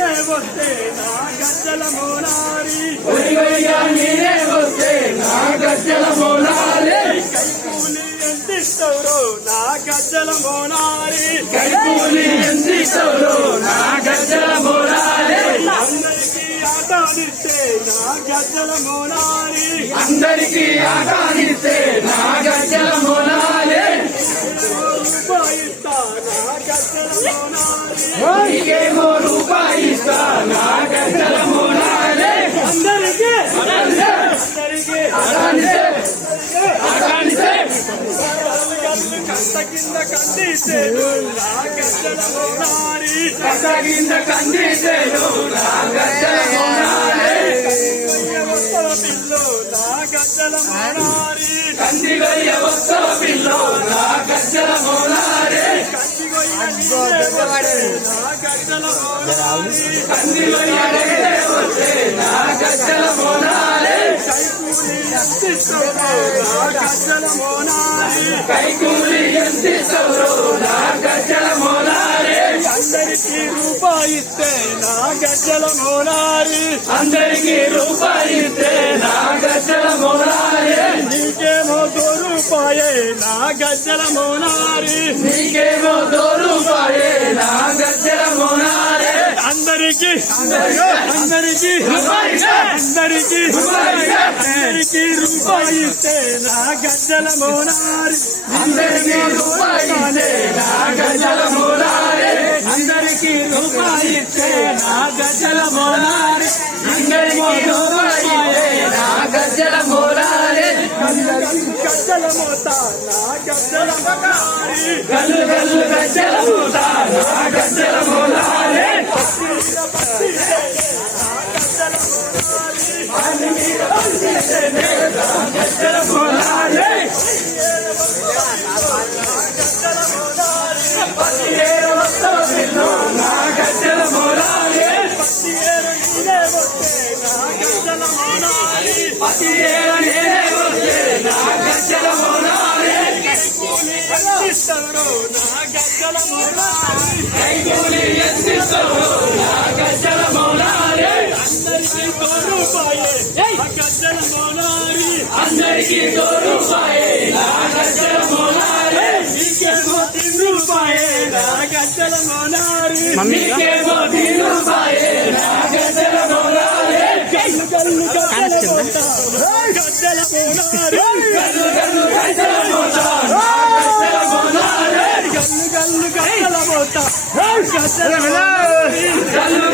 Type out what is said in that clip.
నీనే వస్తే నా గజ్జల మోనారి నీనే వస్తే నా గజ్జల మోనారి కైకూలి ఎంతిస్తారో నా గజ్జల మోనారి కైకూలి ఎంతిస్తారో నా గజ్జల మోనారి అందరికీ ఆటాడిస్తే నా గజ్జల మోనారి అందరికీ ఆటాడిస్తే నా గజ్జల మోనారి రూపాయిస్తా నా గజ్జల మోనారి నీకేమో రూపాయిస్తా నా గజ్జల మోనారి అందరికీ కష్ట కింద కందిసేను నా గజ్జల మోనారి కష్ట కింద కందిసేను నా గజ్జల మోనారి పిల్లో నా గజ్జల మోనారి కందిగొయ్య వస్తవ పిల్లో నా గజ్జల మోనారి కందిగొయ్య నా గజ్జల మోనారి కందిగొయ్య వస్తే నా గజ్జల మోనారి కైకూలి ఎంతిస్తారో నా గజ్జల మోనారి అందరికీ రూపాయిస్తే నా గజ్జల మోనారి అందరికీ రూపాయిస్తే నా గజ్జల మోనారి నీకేమో రూపాయే నా గజ్జల మోనారి నీకేమో రూపాయే నా గజ్జల మోనారి అందరికీ అందరికీ రూపాయిస్తే నా గజ్జల మోనారి అందరికీ రూపాయిస్తే నా గజ్జల మోనారి అందరికీ రూపాయిస్తే నా గజ్జల మోనారి అందరికీ రూపాయిస్తే నా గజ్జల మోనారి గజ్జల మోత నా గజ్జల మోనారి గల్లు గల్లు గజ్జల మోత నా గజ్జల మోనారి గజ్జల మోనారి పతియేరు వస్తవ పిల్లో నా గజ్జల మోనారి పతియేరు నేనే వస్తే నా గజ్జల మోనారి ఎంతిస్తారో నా గజ్జల మోనారి కైకూలి ఎంతిస్తారో నా గజ్జల మోనారి అందరికీ రూపాయే నా గజ్జల మోనారి అందరికీ రూపాయే నా గజ్జల మోనారి నీకేమో రూపాయే నా గజ్జల మోనారి నీకేమో రూపాయే నా గజ్జల మోనారి గల్లు గల్లు గజ్జల మోత గజ్జల మోనారి గల్లు గల్లు గజ్జల మోత నా గజ్జల మోనారి గల్లు గల్లు గజ్జల మోత గజ్జల మోనారి గల్లు